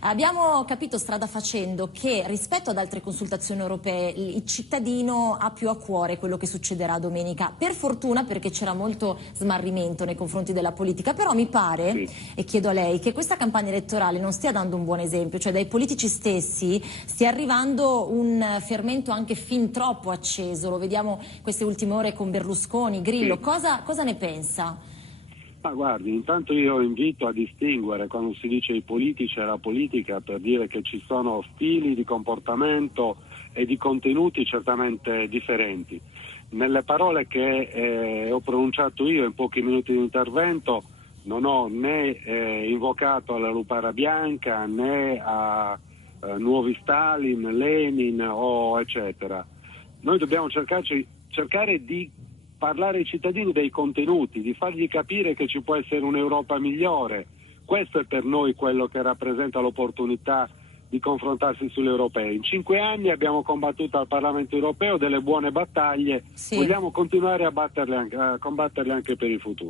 Abbiamo capito strada facendo che rispetto ad altre consultazioni europee il cittadino ha più a cuore quello che succederà domenica. Per fortuna, perché c'era molto smarrimento nei confronti della politica, però mi pare, e chiedo a lei, che questa campagna elettorale non stia dando un buon esempio, cioè dai politici stessi stia arrivando un fermento anche fin troppo acceso. Lo vediamo queste ultime ore con Berlusconi, Grillo. Cosa ne pensa? Ma guardi, intanto io invito a distinguere quando si dice i politici e la politica, per dire che ci sono stili di comportamento e di contenuti certamente differenti. Nelle parole che ho pronunciato io in pochi minuti di intervento non ho né invocato alla lupara bianca né a nuovi Stalin, Lenin o eccetera. Noi dobbiamo cercare di parlare ai cittadini dei contenuti, di fargli capire che ci può essere un'Europa migliore. Questo è per noi quello che rappresenta l'opportunità di confrontarsi sulle europee. In 5 anni abbiamo combattuto al Parlamento europeo delle buone battaglie, vogliamo continuare a combatterle anche per il futuro.